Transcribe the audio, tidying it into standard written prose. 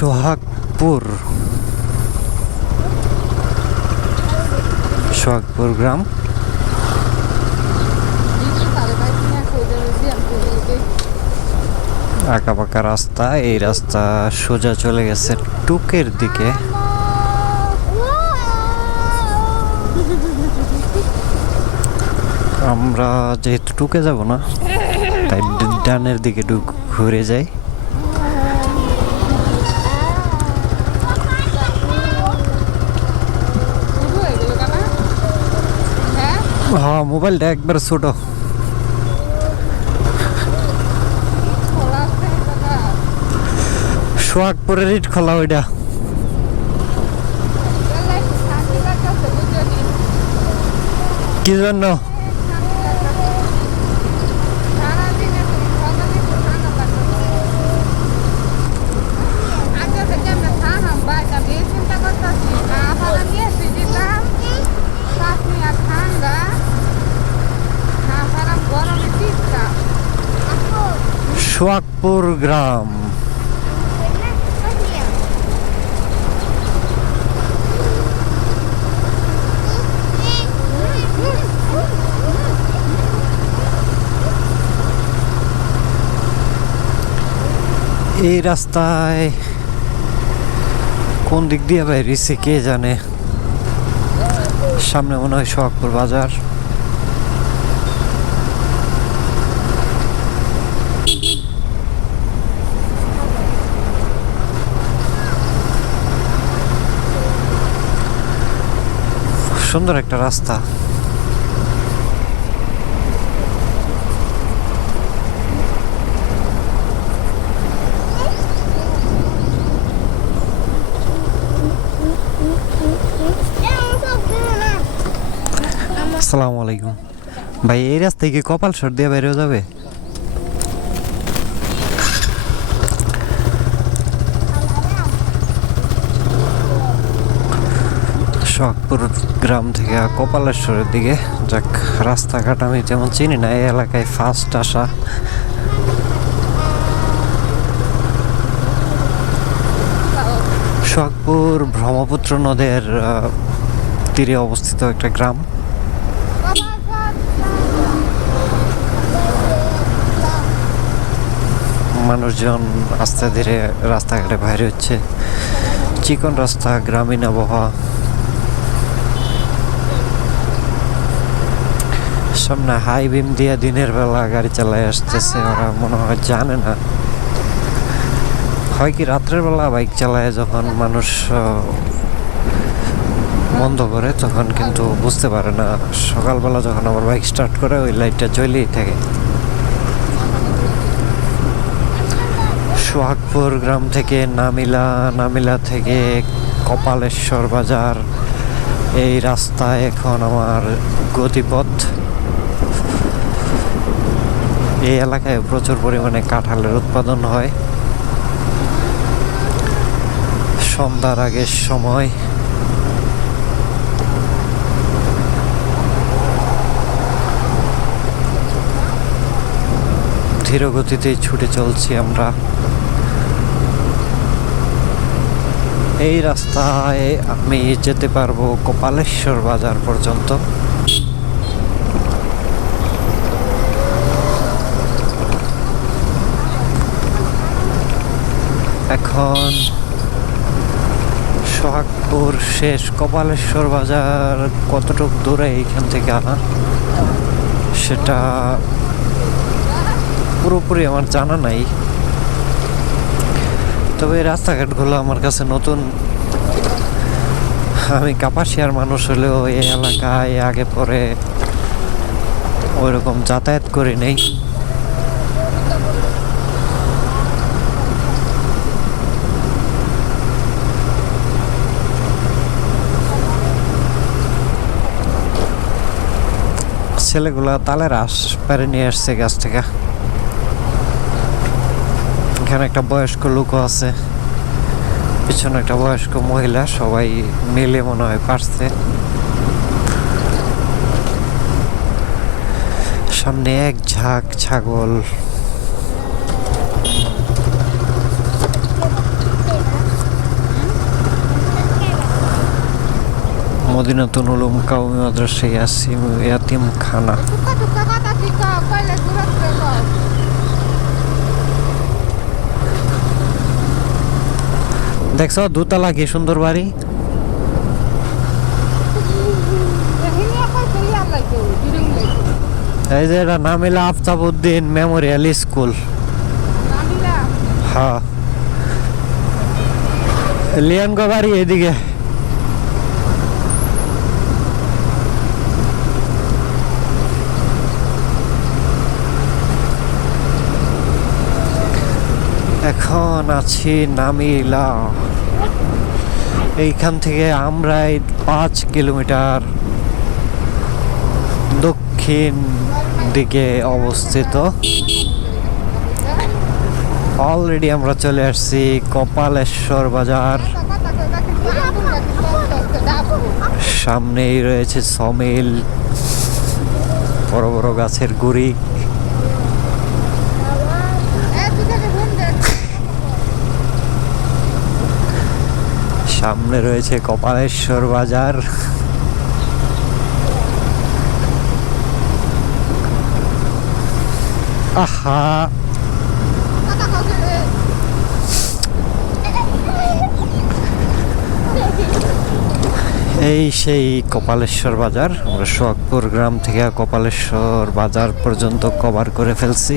সোহাগপুর গ্রাম। আঁকা পাকা রাস্তা, এই রাস্তা সোজা চলে গেছে টুকের দিকে। আমরা যেহেতু টুকে যাব না, তাই ডানের দিকে ঘুরে যাই। হ্যাঁ, মোবাইলটা একবার ছোট। সোহাগপুরের ইট খোলা ওইটা। কি জন্য? সোহাগপুর গ্রাম। এই রাস্তায় কোন দিক দিয়ে বাইরেছে কে জানে। সামনে মনে হয় সোহাগপুর বাজার। সুন্দর একটা রাস্তা। আসসালামু আলাইকুম ভাই, এই রাস্তায় কি কপাল শট দিয়ে বেরিয়ে যাবে? সোহাগপুর গ্রাম থেকে কপালেশ্বরের দিকে। যাক, রাস্তাঘাট আমি যেমন চিনি না, এই এলাকায় ফার্স্ট আসা। সোহাগপুর ব্রহ্মপুত্র নদের তীরে অবস্থিত একটা গ্রাম। মানুষজন আস্তে ধীরে রাস্তাঘাটে বাইরে হচ্ছে। চিকন রাস্তা, গ্রামীণ আবহাওয়া। সামনে হাই বিম দিয়ে দিনের বেলা গাড়ি চালায় আসতেছে। ওরা মনে হয় জানে না, হয় কি রাত্রের বেলা বাইক চালায় যখন মানুষ বন্ধ করে তখন কিন্তু বুঝতে পারে না। সকালবেলা যখন আবার বাইক স্টার্ট করে ওই লাইটটা জ্বলেই থাকে। সোহাগপুর গ্রাম থেকে নামিলা থেকে কপালেশ্বর বাজার, এই রাস্তায় এখন আমার গতিপথ। এই এলাকায় প্রচুর পরিমাণে কাঁঠালের উৎপাদন হয়। সন্ধ্যার আগের সময় ধীর গতিতেই ছুটে চলছি আমরা। এই রাস্তায় আমি যেতে পারবো কপালেশ্বর বাজার পর্যন্ত। এখন সোহাগপুর শেষ, কপালেশ্বর বাজার কতটুকু দূরে এইখান থেকে আনা সেটা পুরোপুরি আমার জানা নাই। তবে রাস্তাঘাটগুলো আমার কাছে নতুন। আমি কাপাসিয়ার মানুষ হলেও এই এলাকায় আগে পরে ওইরকম যাতায়াত করি নেই। ছেলেগুলা তালের আঁশ পেরে নিয়ে আসছে গাছ থেকে। এখানে একটা বয়স্ক লোকও আছে, পিছনে একটা বয়স্ক মহিলা, সবাই মিলে মনে হয় পারছে। সামনে এক ঝাঁক ছাগল। মদিনাতুল উলুম কাওমি মাদ্রাসা ইয়াতিমখানা। দেখছো দুতলা কি সুন্দর বাড়ি। এই যে এটা নামিলা আফতাবউদ্দিন মেমোরিয়াল স্কুল। হ্যাঁ লিয়ানগো বাড়ি এদিকে। এখন আছি নামিলা। এইখান থেকে আমরা 5 কিলোমিটার দক্ষিণ দিকে অবস্থিত। অলরেডি আমরা চলে আসছি কপালেশ্বর বাজার। সামনেই রয়েছে সমিল, বড় বড় গাছের গুড়ি। সামনে রয়েছে কপালেশ্বর বাজার। আহা এই সেই কপালেশ্বর বাজার। আমরা সোহাগপুর গ্রাম থেকে কপালেশ্বর বাজার পর্যন্ত কভার করে ফেলছি।